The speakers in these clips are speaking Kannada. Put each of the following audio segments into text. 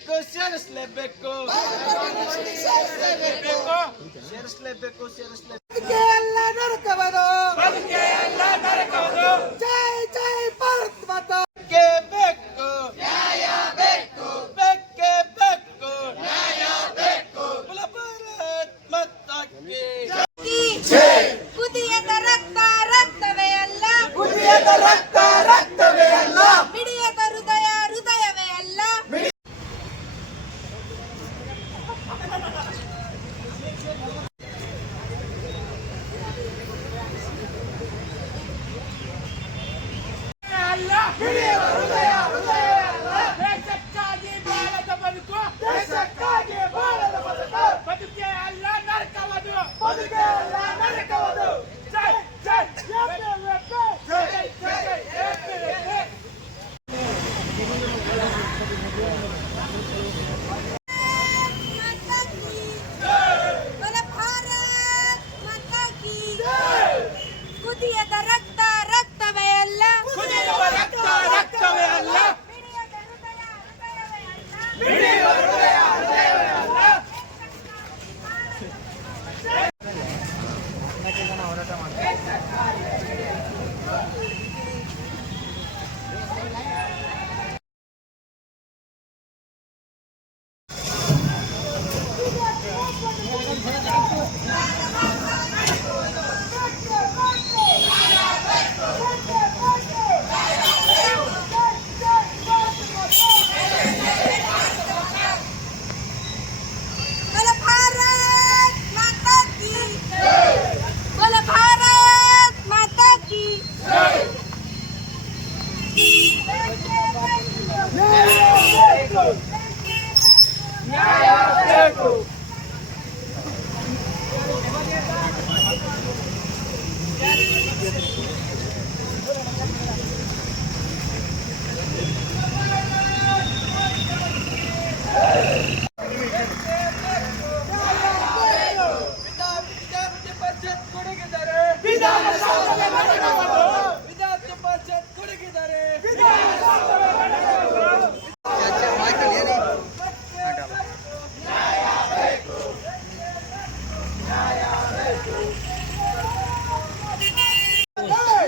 ಸೇರಿಸಲೇಬೇಕು ಸೇರಿಸಲೇಬೇಕು ಸೇರಿಸಲೇಬೇಕು ಸೇರಿಸಲೇಬೇಕು ಎಲ್ಲ ನರಕವದು ಜೈ ಜೈ ಭಾರತ್ ಮಾತಾ ಬೇಕು ನ್ಯಾಯ ಬೇಕು ಬೇಕೇ ಬೇಕು ನ್ಯಾಯ ಬೇಕು ಭಾರತ್ ಮಾತಾ ಕಿ ಕುದಿಯದ ರಕ್ತ ರಕ್ತವೇ ಅಲ್ಲ ಕುದಿಯದ ರಕ್ತ ರಕ್ತವೇ ಅಲ್ಲ ಮಿಡಿಯದ ಹೃದಯ ಹೃದಯವೇ ಅಲ್ಲ ಮಿಡಿಯದ ಹೃದಯ ಹೃದಯವೇ ಅಲ್ಲ ದೇಶಕ್ಕಾಗಿ ಬಾಳದ ಬದುಕು ದೇಶಕ್ಕಾಗಿ ಬಾಳದ ಬದುಕು ಬದುಕೆ ಅಲ್ಲ ನರಕವದು ಬದುಕೆ ಅಲ್ಲ ನರಕವದು ಜೈ ಜೈ ಜೈ ಮಾತಾ ಕಿ ಬಲ ಭಾರತ್ ಮಾತಾ ಕಿ ಕುದಿಯದ ರಕ್ತ ರಕ್ತವೇ ಅಲ್ಲ ಕುದಿಯುವ ರಕ್ತ ರಕ್ತವೇ ಅಲ್ಲ ಮಿಡಿಯದ ಹೃದಯ ಹೃದಯವೇ ಅಲ್ಲ ಮಿಡಿಯುವ ಹೃದಯ ಹೃದಯವೇ ಅಲ್ಲ ಬಲ ಭಾರತ್ ಮಾತಾ ಕಿ ಬಲ ಭಾರತ್ ಮಾತಾ ಕಿ ವಿದ್ಯಾರ್ಥಿ ಪರಿಷತ್ ಕೊಡಗಿದ್ದಾರೆ ವಿಧಾನಸೌಧದ ನರಕವದು ವಿದ್ಯಾರ್ಥಿ ಪರಿಷತ್ ಕೊಡಗಿದ್ದಾರೆ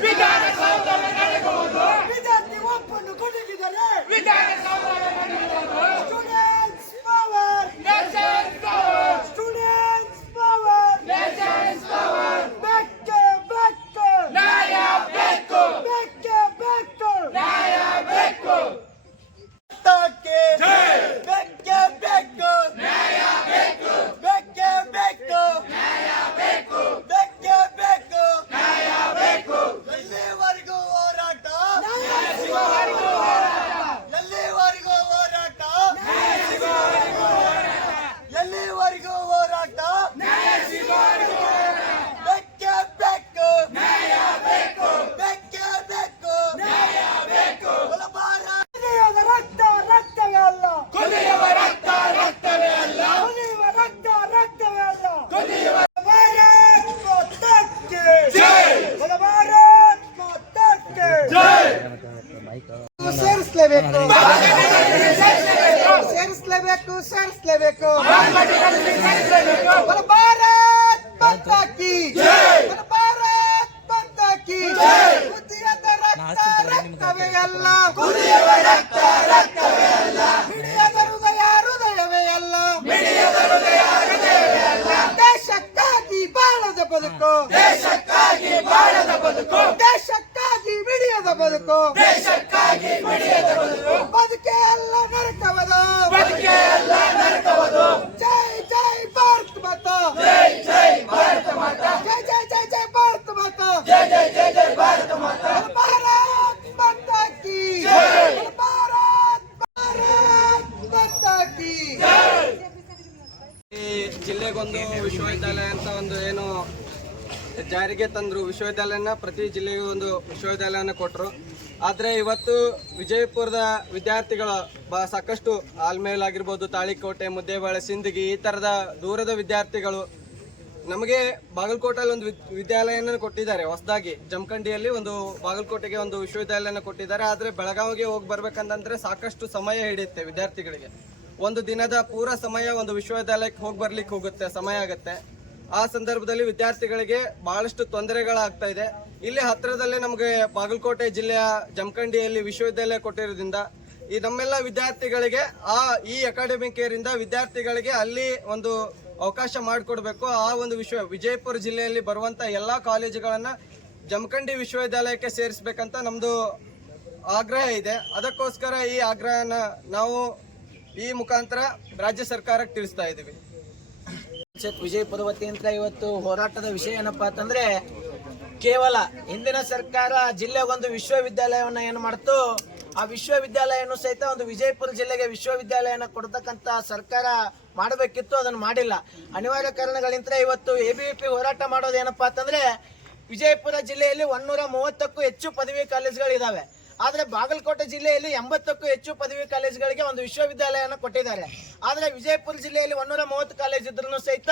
ವಿಧಾನಸೌಧದ ನಡೆಯುವುದು ವಿದ್ಯಾರ್ಥಿ ಒಪ್ಪನ್ನು ಕೊಡಗಿದರೆ ವಿಧಾನಸೌಧದ ನಡೆಯುವುದು students power Nations power students power Nations power ಬೇಕೇ ಬೇಕು ನ್ಯಾಯ ಬೇಕು ಬೇಕೇ ಬೇಕು ನ್ಯಾಯ ಬೇಕು ತಾಕೆ ಬೇಕೇ ಬೇಕು ನ್ಯಾಯ ಬೇಕು ಬೇಕೇ ಬೇಕು ನ್ಯಾಯ ಬೇಕು ಬೇಕೇ ಬೇಕು ನ್ಯಾಯ ಬೇಕು ಎಲ್ಲಿವರೆಗೂ ಹೋರಾಟ ಸಿಗುವವರೆಗೂ ಹೋರಾಟ ಎಲ್ಲಿವರೆಗೂ ಹೋರಾಟ ನ್ಯಾಯ ಸಿಗುವವರೆಗೂ ಹೋರಾಟ ಎಲ್ಲಿವರೆಗೂ ಹೋರಾಟ ನ್ಯಾಯ ಸಿಗುವವರೆಗೂ ಹೋರಾಟ ಬೇಕೇ ಬೇಕು ನ್ಯಾಯ ಬೇಕು ಬೇಕೇ ಬೇಕು ನ್ಯಾಯ ಬೇಕು ಭಾರತ್ ಕುದಿಯದ ರಕ್ತ ರಕ್ತವೇ ಅಲ್ಲ ಕುದಿಯುವ ರಕ್ತ ರಕ್ತವೇ ಅಲ್ಲ ಕುದಿಯುವ ರಕ್ತ ರಕ್ತವೇ ಅಲ್ಲ ಕುದಿಯುವ ಭಾರತ್ ಮಾತಾಕ್ಕೆ ಜೈ ಬಲ ಭಾರತ್ ಮಾತಾಕ್ಕೆ ಜೈ ಸೇರಿಸಲೇಬೇಕು ಸೇರಿಸಲೇಬೇಕು ಸೇರಿಸಲೇಬೇಕು ಬಲ ಭಾರತ್ ಮಾತಾಕಿ ಬಲ ಭಾರತ್ ಮಾತಾಕಿ ಕುದಿಯದ ರಕ್ತ ರಕ್ತವೇ ಅಲ್ಲ ಕುದಿಯುವ ರಕ್ತ ರಕ್ತವೇ ಅಲ್ಲ ಮಿಡಿಯದ ಹೃದಯ ಹೃದಯವೇ ಅಲ್ಲ ಮಿಡಿಯದ ಹೃದಯ ಹೃದಯವೇ ಅಲ್ಲ ದೇಶಕ್ಕಾಗಿ ಬಾಳದ ಬದುಕು ದೇಶಕ್ಕಾಗಿ ಬಾಳದ ಬದುಕು ದೇಶಕ್ಕಾಗಿ ಮಿಡಿಯದ ಬದುಕು ದೇಶಕ್ಕಾಗಿ ಮಿಡಿಯದ ಬದುಕು ಬದುಕೆ ಅಲ್ಲ ನರಕವದು ಬದುಕೆ ಅಲ್ಲ ನರಕವದು ಜೈ ಜೈ ಭಾರತ್ ಮಾತಾ ಜೈ ಜೈ ಭಾರತ ಮಾತಾ ಜೈ ಜೈ ಜೈ ಜೈ ಭಾರತ್ ಮಾತಾ ಜೈ ಜೈ ಜೈ ಜೈ ಭಾರತ ಮಾತಾ ಭಾರತ್ ಮಾತಾ ಕಿ ಭಾರತ್ ಮಾತಾ ಕಿ ಈ ಜಿಲ್ಲೆಗೊಂದು ವಿಶ್ವವಿದ್ಯಾಲಯ ಅಂತ ಒಂದು ಏನು ಜಾರಿಗೆ ತಂದ್ರು. ವಿಶ್ವವಿದ್ಯಾಲಯನ ಪ್ರತಿ ಜಿಲ್ಲೆಗೂ ಒಂದು ವಿಶ್ವವಿದ್ಯಾಲಯನ ಕೊಟ್ಟರು. ಆದರೆ ಇವತ್ತು ವಿಜಯಪುರದ ವಿದ್ಯಾರ್ಥಿಗಳು ಸಾಕಷ್ಟು ಆಲ್ಮೇಲ್ ಆಗಿರ್ಬೋದು, ತಾಳಿಕೋಟೆ, ಮುದ್ದೇಬಾಳೆ, ಸಿಂದಗಿ ಈ ಥರದ ದೂರದ ವಿದ್ಯಾರ್ಥಿಗಳು ನಮಗೆ ಬಾಗಲಕೋಟೆಯಲ್ಲಿ ಒಂದು ವಿದ್ಯಾಲಯನ ಕೊಟ್ಟಿದ್ದಾರೆ. ಹೊಸದಾಗಿ ಜಮಖಂಡಿಯಲ್ಲಿ ಒಂದು ಬಾಗಲಕೋಟೆಗೆ ಒಂದು ವಿಶ್ವವಿದ್ಯಾಲಯನ ಕೊಟ್ಟಿದ್ದಾರೆ. ಆದರೆ ಬೆಳಗಾವಿಗೆ ಹೋಗಿ ಬರ್ಬೇಕಂತಂದ್ರೆ ಸಾಕಷ್ಟು ಸಮಯ ಹಿಡಿಯುತ್ತೆ ವಿದ್ಯಾರ್ಥಿಗಳಿಗೆ. ಒಂದು ದಿನದ ಪೂರ ಸಮಯ ಒಂದು ವಿಶ್ವವಿದ್ಯಾಲಯಕ್ಕೆ ಹೋಗುತ್ತೆ ಸಮಯ ಆಗುತ್ತೆ. ಆ ಸಂದರ್ಭದಲ್ಲಿ ವಿದ್ಯಾರ್ಥಿಗಳಿಗೆ ಬಹಳಷ್ಟು ತೊಂದರೆಗಳಾಗ್ತಾ ಇದೆ. ಇಲ್ಲಿ ಹತ್ತಿರದಲ್ಲಿ ನಮಗೆ ಬಾಗಲಕೋಟೆ ಜಿಲ್ಲೆಯ ಜಮಖಂಡಿಯಲ್ಲಿ ವಿಶ್ವವಿದ್ಯಾಲಯ ಕೊಟ್ಟಿರೋದ್ರಿಂದ ಈ ನಮ್ಮೆಲ್ಲ ವಿದ್ಯಾರ್ಥಿಗಳಿಗೆ ಈ ಅಕಾಡೆಮಿಕ್ ಇಯರ್ ಇಂದ ವಿದ್ಯಾರ್ಥಿಗಳಿಗೆ ಅಲ್ಲಿ ಒಂದು ಅವಕಾಶ ಮಾಡಿಕೊಡ್ಬೇಕು. ಆ ಒಂದು ವಿಜಯಪುರ ಜಿಲ್ಲೆಯಲ್ಲಿ ಬರುವಂತ ಎಲ್ಲಾ ಕಾಲೇಜುಗಳನ್ನ ಜಮಖಂಡಿ ವಿಶ್ವವಿದ್ಯಾಲಯಕ್ಕೆ ಸೇರಿಸಬೇಕಂತ ನಮ್ದು ಆಗ್ರಹ ಇದೆ. ಅದಕ್ಕೋಸ್ಕರ ಈ ಆಗ್ರಹನ ನಾವು ಈ ಮುಖಾಂತರ ರಾಜ್ಯ ಸರ್ಕಾರಕ್ಕೆ ತಿಳಿಸ್ತಾ ಇದ್ದೀವಿ. ವಿಜಯಪುರ ವತಿಯಿಂದ ಇವತ್ತು ಹೋರಾಟದ ವಿಷಯ ಏನಪ್ಪಾ ಅಂತಂದ್ರೆ, ಕೇವಲ ಹಿಂದಿನ ಸರ್ಕಾರ ಜಿಲ್ಲೆಗೊಂದು ವಿಶ್ವವಿದ್ಯಾಲಯವನ್ನ ಏನು ಮಾಡ್ತು, ಆ ವಿಶ್ವವಿದ್ಯಾಲಯನು ಸಹಿತ ಒಂದು ವಿಜಯಪುರ ಜಿಲ್ಲೆಗೆ ವಿಶ್ವವಿದ್ಯಾಲಯನ ಕೊಡ್ತಕ್ಕಂತ ಸರ್ಕಾರ ಮಾಡಬೇಕಿತ್ತು, ಅದನ್ನು ಮಾಡಿಲ್ಲ. ಅನಿವಾರ್ಯ ಕಾರಣಗಳಿಂದ ಇವತ್ತು ABVP ಹೋರಾಟ ಮಾಡೋದು ಏನಪ್ಪಾ ಅಂತಂದ್ರೆ, ವಿಜಯಪುರ ಜಿಲ್ಲೆಯಲ್ಲಿ 130ಕ್ಕೂ ಹೆಚ್ಚು ಪದವಿ ಕಾಲೇಜುಗಳಿದಾವೆ. ಆದ್ರೆ ಬಾಗಲಕೋಟೆ ಜಿಲ್ಲೆಯಲ್ಲಿ 80ಕ್ಕೂ ಹೆಚ್ಚು ಪದವಿ ಕಾಲೇಜುಗಳಿಗೆ ಒಂದು ವಿಶ್ವವಿದ್ಯಾಲಯನ ಕೊಟ್ಟಿದ್ದಾರೆ. ಆದ್ರೆ ವಿಜಯಪುರ ಜಿಲ್ಲೆಯಲ್ಲಿ 130 ಕಾಲೇಜ್ ಇದ್ರೂ ಸಹಿತ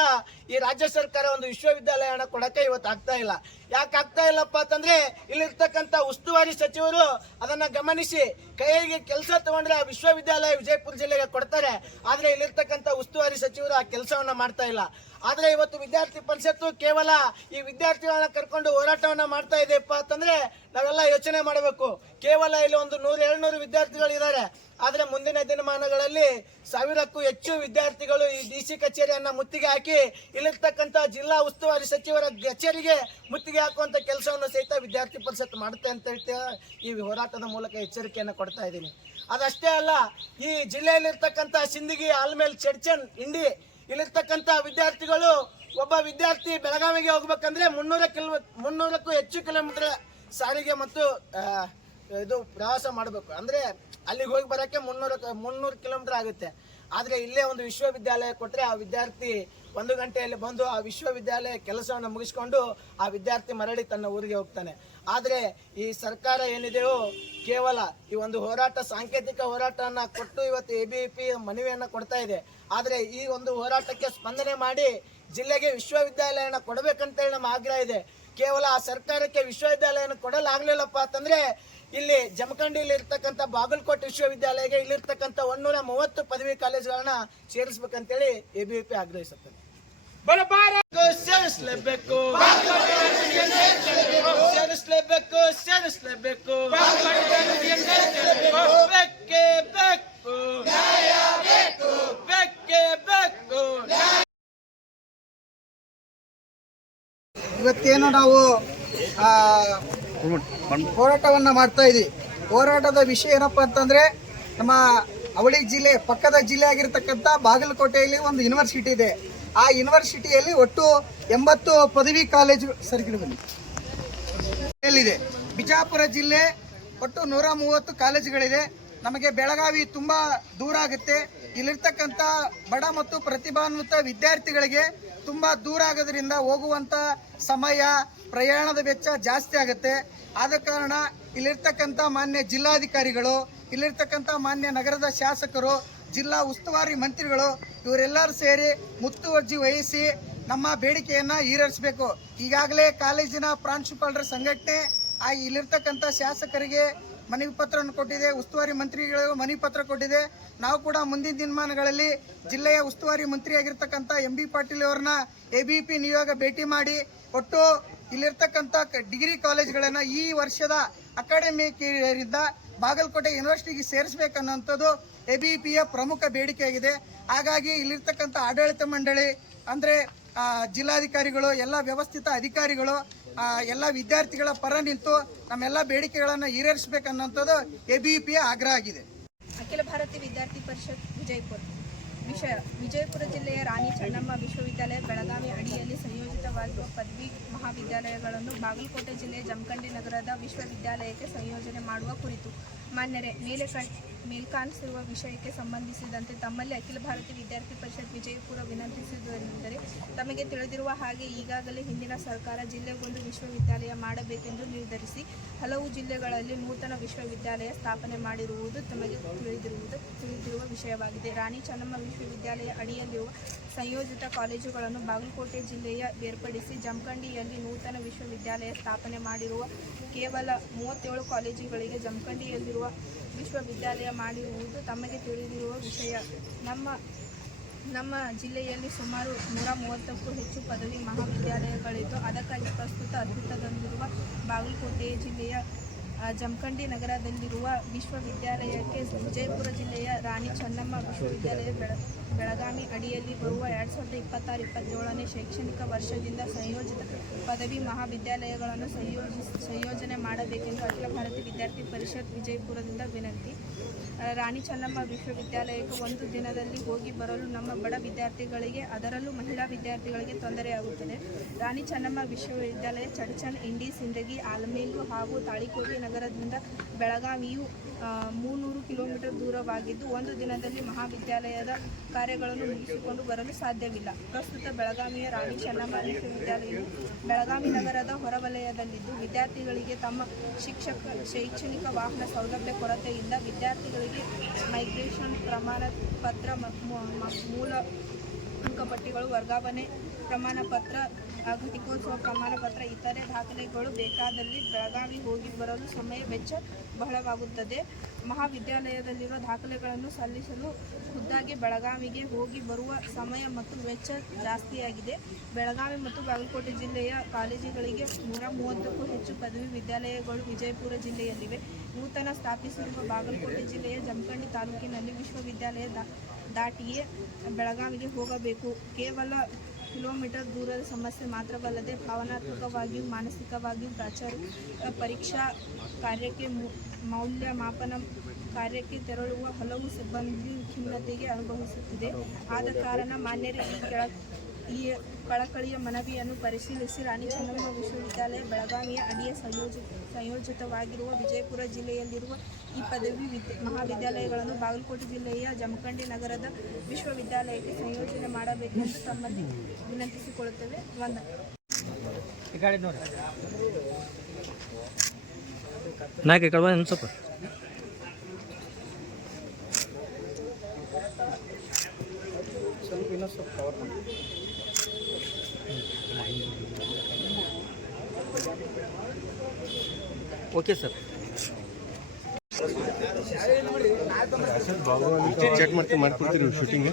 ಈ ರಾಜ್ಯ ಸರ್ಕಾರ ಒಂದು ವಿಶ್ವವಿದ್ಯಾಲಯನ ಕೊಡಕ್ಕೆ ಇವತ್ತು ಆಗ್ತಾ ಇಲ್ಲ. ಯಾಕೆ ಆಗ್ತಾ ಇಲ್ಲಪ್ಪ ಅಂತಂದ್ರೆ, ಇಲ್ಲಿರ್ತಕ್ಕಂಥ ಉಸ್ತುವಾರಿ ಸಚಿವರು ಅದನ್ನ ಗಮನಿಸಿ ಕೈಗೆ ಕೆಲಸ ತಗೊಂಡ್ರೆ ಆ ವಿಶ್ವವಿದ್ಯಾಲಯ ವಿಜಯಪುರ ಜಿಲ್ಲೆಗೆ ಕೊಡ್ತಾರೆ. ಆದ್ರೆ ಇಲ್ಲಿರ್ತಕ್ಕಂಥ ಉಸ್ತುವಾರಿ ಸಚಿವರು ಆ ಕೆಲಸವನ್ನ ಮಾಡ್ತಾ ಇಲ್ಲ. ಆದ್ರೆ ಇವತ್ತು ವಿದ್ಯಾರ್ಥಿ ಪರಿಷತ್ತು ಕೇವಲ ಈ ವಿದ್ಯಾರ್ಥಿಗಳನ್ನ ಕರ್ಕೊಂಡು ಹೋರಾಟವನ್ನ ಮಾಡ್ತಾ ಇದೆಯಪ್ಪ ಅಂತಂದ್ರೆ ನಾವೆಲ್ಲ ಯೋಚನೆ ಮಾಡಬೇಕು. ಕೇವಲ ಇಲ್ಲಿ ಒಂದು 100-200 ವಿದ್ಯಾರ್ಥಿಗಳು ಇದ್ದಾರೆ. ಆದ್ರೆ ಮುಂದಿನ ದಿನಮಾನಗಳಲ್ಲಿ 1000ಕ್ಕೂ ಹೆಚ್ಚು ವಿದ್ಯಾರ್ಥಿಗಳು ಈ DC ಕಚೇರಿಯನ್ನ ಮುತ್ತಿಗೆ ಹಾಕಿ ಇಲ್ಲಿರ್ತಕ್ಕಂಥ ಜಿಲ್ಲಾ ಉಸ್ತುವಾರಿ ಸಚಿವರ ಕಚೇರಿಗೆ ಮುತ್ತಿಗೆ ಹಾಕುವಂತ ಕೆಲಸವನ್ನು ಸಹಿತ ವಿದ್ಯಾರ್ಥಿ ಪರಿಷತ್ ಮಾಡುತ್ತೆ ಅಂತ ಹೇಳ್ತಾ ಈ ಹೋರಾಟದ ಮೂಲಕ ಎಚ್ಚರಿಕೆಯನ್ನು ಕೊಡ್ತಾ ಇದ್ದೀನಿ. ಅದಷ್ಟೇ ಅಲ್ಲ, ಈ ಜಿಲ್ಲೆಯಲ್ಲಿರ್ತಕ್ಕಂಥ ಸಿಂದಗಿ, ಆಲ್ಮೇಲ್, ಚಡ್ಚನ್, ಇಂಡಿ ಇಲ್ಲಿರ್ತಕ್ಕಂಥ ವಿದ್ಯಾರ್ಥಿಗಳು, ಒಬ್ಬ ವಿದ್ಯಾರ್ಥಿ ಬೆಳಗಾವಿಗೆ ಹೋಗ್ಬೇಕಂದ್ರೆ 300ಕ್ಕೂ ಹೆಚ್ಚು ಕಿಲೋಮೀಟರ್ ಸಾರಿಗೆ ಮತ್ತು ಇದು ಪ್ರವಾಸ ಮಾಡಬೇಕು. ಅಂದ್ರೆ ಅಲ್ಲಿಗೆ ಹೋಗಿ ಬರಕ್ಕೆ 300 ಕಿಲೋಮೀಟರ್ ಆಗುತ್ತೆ. ಆದ್ರೆ ಇಲ್ಲೇ ಒಂದು ವಿಶ್ವವಿದ್ಯಾಲಯ ಕೊಟ್ರೆ ಆ ವಿದ್ಯಾರ್ಥಿ 1 ಗಂಟೆಯಲ್ಲಿ ಬಂದು ಆ ವಿಶ್ವವಿದ್ಯಾಲಯ ಕೆಲಸವನ್ನು ಮುಗಿಸ್ಕೊಂಡು ಆ ವಿದ್ಯಾರ್ಥಿ ಮರಳಿ ತನ್ನ ಊರಿಗೆ ಹೋಗ್ತಾನೆ. ಆದ್ರೆ ಈ ಸರ್ಕಾರ ಏನಿದೆಯೋ ಕೇವಲ ಈ ಒಂದು ಹೋರಾಟ, ಸಾಂಕೇತಿಕ ಹೋರಾಟವನ್ನ ಕೊಟ್ಟು ಇವತ್ತು ABVP ಮನವಿಯನ್ನ ಕೊಡ್ತಾ ಇದೆ. ಆದ್ರೆ ಈ ಒಂದು ಹೋರಾಟಕ್ಕೆ ಸ್ಪಂದನೆ ಮಾಡಿ ಜಿಲ್ಲೆಗೆ ವಿಶ್ವವಿದ್ಯಾಲಯನ ಕೊಡಬೇಕಂತ ಹೇಳಿ ನಮ್ಮ ಆಗ್ರಹ ಇದೆ. ಕೇವಲ ಆ ಸರ್ಕಾರಕ್ಕೆ ವಿಶ್ವವಿದ್ಯಾಲಯನ ಕೊಡಲಾಗ್ಲಿಲ್ಲಪ್ಪ ಅಂತಂದ್ರೆ ಇಲ್ಲಿ ಜಮಖಂಡಿಯಲ್ಲಿ ಇರ್ತಕ್ಕಂಥ ಬಾಗಲಕೋಟೆ ವಿಶ್ವವಿದ್ಯಾಲಯಕ್ಕೆ ಇಲ್ಲಿರ್ತಕ್ಕಂಥ 130 ಪದವಿ ಕಾಲೇಜುಗಳನ್ನ ಸೇರಿಸಬೇಕಂತೇಳಿ ABVP ಆಗ್ರಹಿಸುತ್ತದೆ. ಸೇರಿಸಲೇಬೇಕು, ಸೇರಿಸಲೇಬೇಕು, ಸೇರಿಸಲೇಬೇಕು, ಬೇಕೇ ಬೇಕು, ಬೇಕೇ ಬೇಕು. ಇವತ್ತೇನು ನಾವು ಹೋರಾಟವನ್ನ ಮಾಡ್ತಾ ಇದ್ದೀವಿ. ಹೋರಾಟದ ವಿಷಯ ಏನಪ್ಪಾ ಅಂತಂದ್ರೆ, ನಮ್ಮ ಅವಳಿ ಜಿಲ್ಲೆ ಪಕ್ಕದ ಜಿಲ್ಲೆ ಆಗಿರ್ತಕ್ಕಂಥ ಬಾಗಲಕೋಟೆಯಲ್ಲಿ ಒಂದು ಯೂನಿವರ್ಸಿಟಿ ಇದೆ. ಆ ಯೂನಿವರ್ಸಿಟಿಯಲ್ಲಿ ಒಟ್ಟು 80 ಪದವಿ ಕಾಲೇಜು ಇದೆ. ಬಿಜಾಪುರ ಜಿಲ್ಲೆ ಒಟ್ಟು 130 ಕಾಲೇಜುಗಳಿದೆ. ನಮಗೆ ಬೆಳಗಾವಿ ತುಂಬಾ ದೂರ ಆಗುತ್ತೆ. ಇಲ್ಲಿರ್ತಕ್ಕಂಥ ಬಡ ಮತ್ತು ಪ್ರತಿಭಾನ್ವಿತ ವಿದ್ಯಾರ್ಥಿಗಳಿಗೆ ತುಂಬಾ ದೂರ ಆಗೋದ್ರಿಂದ ಹೋಗುವಂತ ಸಮಯ, ಪ್ರಯಾಣದ ವೆಚ್ಚ ಜಾಸ್ತಿ ಆಗುತ್ತೆ. ಆದ ಕಾರಣ ಇಲ್ಲಿರ್ತಕ್ಕಂಥ ಮಾನ್ಯ ಜಿಲ್ಲಾಧಿಕಾರಿಗಳು, ಇಲ್ಲಿರ್ತಕ್ಕಂಥ ಮಾನ್ಯ ನಗರದ ಶಾಸಕರು, ಜಿಲ್ಲಾ ಉಸ್ತುವಾರಿ ಮಂತ್ರಿಗಳು ಇವರೆಲ್ಲರೂ ಸೇರಿ ಮುತುವರ್ಜಿ ವಹಿಸಿ ನಮ್ಮ ಬೇಡಿಕೆಯನ್ನ ಈಡೇರಿಸಬೇಕು. ಈಗಾಗಲೇ ಕಾಲೇಜಿನ ಪ್ರಾಂಶುಪಾಲರ ಸಂಘಟನೆ ಇಲ್ಲಿರ್ತಕ್ಕಂಥ ಶಾಸಕರಿಗೆ ಮನವಿ ಪತ್ರವನ್ನು ಕೊಟ್ಟಿದೆ, ಉಸ್ತುವಾರಿ ಮಂತ್ರಿಗಳು ಮನವಿ ಪತ್ರ ಕೊಟ್ಟಿದೆ. ನಾವು ಕೂಡ ಮುಂದಿನ ದಿನಮಾನಗಳಲ್ಲಿ ಜಿಲ್ಲೆಯ ಉಸ್ತುವಾರಿ ಮಂತ್ರಿಯಾಗಿರ್ತಕ್ಕಂಥ MB ಪಾಟೀಲ್ ಅವರನ್ನ ABVP ನಿಯೋಗ ಭೇಟಿ ಮಾಡಿ ಒಟ್ಟು ಇಲ್ಲಿರ್ತಕ್ಕಂಥ ಡಿಗ್ರಿ ಕಾಲೇಜ್ಗಳನ್ನ ಈ ವರ್ಷದ ಅಕಾಡೆಮಿಕ್ ಇಯರಿಂದ ಬಾಗಲಕೋಟೆ ಯೂನಿವರ್ಸಿಟಿಗೆ ಸೇರಿಸಬೇಕನ್ನುವಂಥದ್ದು ABVPಯ ಪ್ರಮುಖ ಬೇಡಿಕೆಯಾಗಿದೆ. ಹಾಗಾಗಿ ಇಲ್ಲಿರ್ತಕ್ಕಂಥ ಆಡಳಿತ ಮಂಡಳಿ ಅಂದ್ರೆ ಜಿಲ್ಲಾಧಿಕಾರಿಗಳು, ಎಲ್ಲ ವ್ಯವಸ್ಥಿತ ಅಧಿಕಾರಿಗಳು ಎಲ್ಲ ವಿದ್ಯಾರ್ಥಿಗಳ ಪರ ನಿಂತು ನಮ್ಮೆಲ್ಲ ಬೇಡಿಕೆಗಳನ್ನು ಈಡೇರಿಸಬೇಕನ್ನುವಂಥದ್ದು ABVPಯ ಆಗ್ರಹ ಆಗಿದೆ. ಅಖಿಲ ಭಾರತೀಯ ವಿದ್ಯಾರ್ಥಿ ಪರಿಷತ್ ವಿಜಯಪುರ. ವಿಷಯ: ವಿಜಯಪುರ ಜಿಲ್ಲೆಯ ರಾಣಿ ಚೆನ್ನಮ್ಮ ವಿಶ್ವವಿದ್ಯಾಲಯ ಬೆಳಗಾವಿ ಅಡಿಯಲ್ಲಿ ಸಂಯೋಜಿತವಾಗಿರುವ ಪದವಿ ಮಹಾವಿದ್ಯಾಲಯಗಳನ್ನು ಬಾಗಲಕೋಟೆ ಜಿಲ್ಲೆಯ ಜಮಖಂಡಿ ನಗರದ ವಿಶ್ವವಿದ್ಯಾಲಯಕ್ಕೆ ಸಂಯೋಜನೆ ಮಾಡುವ ಕುರಿತು ಮಾನ್ಯರೇ, ಮೇಲ್ಕಾಣಿಸಿರುವ ವಿಷಯಕ್ಕೆ ಸಂಬಂಧಿಸಿದಂತೆ ತಮ್ಮಲ್ಲಿ ಅಖಿಲ ಭಾರತೀಯ ವಿದ್ಯಾರ್ಥಿ ಪರಿಷತ್ ವಿಜಯಪುರ ವಿನಂತಿಸುವುದೆಂದರೆ, ತಮಗೆ ತಿಳಿದಿರುವ ಹಾಗೆ ಈಗಾಗಲೇ ಹಿಂದಿನ ಸರ್ಕಾರ ಜಿಲ್ಲೆಗೊಂದು ವಿಶ್ವವಿದ್ಯಾಲಯ ಮಾಡಬೇಕೆಂದು ನಿರ್ಧರಿಸಿ ಹಲವು ಜಿಲ್ಲೆಗಳಲ್ಲಿ ನೂತನ ವಿಶ್ವವಿದ್ಯಾಲಯ ಸ್ಥಾಪನೆ ಮಾಡಿರುವುದು ತಮಗೆ ತಿಳಿದಿರುವ ವಿಷಯವಾಗಿದೆ. ರಾಣಿ ಚೆನ್ನಮ್ಮ ವಿಶ್ವವಿದ್ಯಾಲಯ ಅಡಿಯಲ್ಲಿರುವ ಸಂಯೋಜಿತ ಕಾಲೇಜುಗಳನ್ನು ಬಾಗಲಕೋಟೆ ಜಿಲ್ಲೆಯ ಬೇರ್ಪಡಿಸಿ ಜಮಖಂಡಿಯಲ್ಲಿ ನೂತನ ವಿಶ್ವವಿದ್ಯಾಲಯ ಸ್ಥಾಪನೆ ಮಾಡಿರುವ ಕೇವಲ 37 ಕಾಲೇಜುಗಳಿಗೆ ಜಮಖಂಡಿಯಲ್ಲಿರುವ ವಿಶ್ವವಿದ್ಯಾಲಯ ಮಾಡಿರುವುದು ತಮಗೆ ತಿಳಿದಿರುವ ವಿಷಯ. ನಮ್ಮ ಜಿಲ್ಲೆಯಲ್ಲಿ ಸುಮಾರು 130ಕ್ಕೂ ಹೆಚ್ಚು ಪದವಿ ಮಹಾವಿದ್ಯಾಲಯಗಳಿದ್ದು, ಅದಕ್ಕಾಗಿ ಪ್ರಸ್ತುತ ಅಸ್ತಿತ್ವದಲ್ಲಿರುವ ಬಾಗಲಕೋಟೆ ಜಿಲ್ಲೆಯ ಜಮಖಂಡಿ ನಗರದಲ್ಲಿರುವ ವಿಶ್ವವಿದ್ಯಾಲಯಕ್ಕೆ ವಿಜಯಪುರ ಜಿಲ್ಲೆಯ ರಾಣಿ ಚೆನ್ನಮ್ಮ ವಿಶ್ವವಿದ್ಯಾಲಯ ಬೆಳಗಾವಿ ಅಡಿಯಲ್ಲಿ ಬರುವ 2026-27ನೇ ಶೈಕ್ಷಣಿಕ ವರ್ಷದಿಂದ ಸಂಯೋಜಿತ ಪದವಿ ಮಹಾವಿದ್ಯಾಲಯಗಳನ್ನು ಸಂಯೋಜನೆ ಮಾಡಬೇಕೆಂದು ಅಖಿಲ ಭಾರತ ವಿದ್ಯಾರ್ಥಿ ಪರಿಷತ್ ವಿಜಯಪುರದಿಂದ ವಿನಂತಿ. ರಾಣಿ ಚೆನ್ನಮ್ಮ ವಿಶ್ವವಿದ್ಯಾಲಯಕ್ಕೆ ಒಂದು ದಿನದಲ್ಲಿ ಹೋಗಿ ಬರಲು ನಮ್ಮ ಬಡ ವಿದ್ಯಾರ್ಥಿಗಳಿಗೆ, ಅದರಲ್ಲೂ ಮಹಿಳಾ ವಿದ್ಯಾರ್ಥಿಗಳಿಗೆ ತೊಂದರೆಯಾಗುತ್ತದೆ. ರಾಣಿ ಚೆನ್ನಮ್ಮ ವಿಶ್ವವಿದ್ಯಾಲಯ ಚಡಚಣ್, ಇಂಡಿ, ಸಿಂದಗಿ, ಆಲಮೇಲು ಹಾಗೂ ತಾಳಿಕೋಟೆ ನಗರದಿಂದ ಬೆಳಗಾವಿಯು 300 ಕಿಲೋಮೀಟರ್ ದೂರವಾಗಿದ್ದು, ಒಂದು ದಿನದಲ್ಲಿ ಮಹಾವಿದ್ಯಾಲಯದ ಕಾರ್ಯಗಳನ್ನು ಮುಗಿಸಿಕೊಂಡು ಬರಲು ಸಾಧ್ಯವಿಲ್ಲ. ಪ್ರಸ್ತುತ ಬೆಳಗಾವಿಯ ರಾಣಿ ಚೆನ್ನಮ್ಮ ವಿಶ್ವವಿದ್ಯಾಲಯವು ಬೆಳಗಾವಿ ನಗರದ ಹೊರವಲಯದಲ್ಲಿದ್ದು, ವಿದ್ಯಾರ್ಥಿಗಳಿಗೆ ತಮ್ಮ ಶೈಕ್ಷಣಿಕ ವಾಹನ ಸೌಲಭ್ಯ ಕೊರತೆಯಿಂದ ವಿದ್ಯಾರ್ಥಿಗಳಿಗೆ ಮೈಗ್ರೇಷನ್ ಪ್ರಮಾಣ ಪತ್ರ, ಮೂಲ ಅಂಕಪಟ್ಟಿಗಳು, ವರ್ಗಾವಣೆ ಪ್ರಮಾಣ ಪತ್ರ, ಘಟಿಕೋತ್ಸವ ಪ್ರಮಾಣ ಪತ್ರ ಇತರೆ ದಾಖಲೆಗಳು ಬೇಕಾದಲ್ಲಿ ಬೆಳಗಾವಿ ಹೋಗಿ ಬರಲು ಸಮಯ ವೆಚ್ಚ ಬಹಳವಾಗುತ್ತದೆ. ಮಹಾವಿದ್ಯಾಲಯದಲ್ಲಿರುವ ದಾಖಲೆಗಳನ್ನು ಸಲ್ಲಿಸಲು ಖುದ್ದಾಗಿ ಬೆಳಗಾವಿಗೆ ಹೋಗಿ ಬರುವ ಸಮಯ ಮತ್ತು ವೆಚ್ಚ ಜಾಸ್ತಿಯಾಗಿದೆ. ಬೆಳಗಾವಿ ಮತ್ತು ಬಾಗಲಕೋಟೆ ಜಿಲ್ಲೆಯ ಕಾಲೇಜುಗಳಿಗೆ 130ಕ್ಕೂ ಹೆಚ್ಚು ಪದವಿ ವಿದ್ಯಾಲಯಗಳು ವಿಜಯಪುರ ಜಿಲ್ಲೆಯಲ್ಲಿವೆ. ನೂತನ ಸ್ಥಾಪಿಸಿರುವ ಬಾಗಲಕೋಟೆ ಜಿಲ್ಲೆಯ ಜಮಖಂಡಿ ತಾಲೂಕಿನಲ್ಲಿ ವಿಶ್ವವಿದ್ಯಾಲಯ ದಾಟಿಯೇ ಬೆಳಗಾವಿಗೆ ಹೋಗಬೇಕು. ಕೇವಲ ಕಿಲೋಮೀಟರ್ ದೂರದ ಸಮಸ್ಯೆ ಮಾತ್ರವಲ್ಲದೆ ಭಾವನಾತ್ಮಕವಾಗಿಯೂ ಮಾನಸಿಕವಾಗಿಯೂ ಪರೀಕ್ಷಾ ಕಾರ್ಯಕ್ಕೆ, ಮೌಲ್ಯಮಾಪನ ಕಾರ್ಯಕ್ಕೆ ತೆರಳುವ ಹಲವು ಸಿಬ್ಬಂದಿ ಖಿನ್ನತೆಗೆ ಅನುಭವಿಸುತ್ತಿದೆ. ಆದ ಕಾರಣ ಮಾನ್ಯರೇ ಈ ಕಳಕಳಿಯ ಮನವಿಯನ್ನು ಪರಿಶೀಲಿಸಿ ರಾಣಿ ಚೆನ್ನಮ್ಮ ವಿಶ್ವವಿದ್ಯಾಲಯ ಬೆಳಗಾವಿಯ ಅಡಿಯ ಸಂಯೋಜಿತವಾಗಿರುವ ವಿಜಯಪುರ ಜಿಲ್ಲೆಯಲ್ಲಿರುವ ಈ ಪದವಿ ಮಹಾವಿದ್ಯಾಲಯಗಳನ್ನು ಬಾಗಲಕೋಟೆ ಜಿಲ್ಲೆಯ ಜಮಖಂಡಿ ನಗರದ ವಿಶ್ವವಿದ್ಯಾಲಯಕ್ಕೆ ಸಂಯೋಜನೆ ಮಾಡಬೇಕೆಂದು ತಮ್ಮಲ್ಲಿ ವಿನಂತಿಸಿಕೊಳ್ಳುತ್ತೇವೆ. Okay sir. ಚೆಕ್ ಮಾಡ್ಕೊಡ್ತೀರಿ ಶೂಟಿಂಗ್.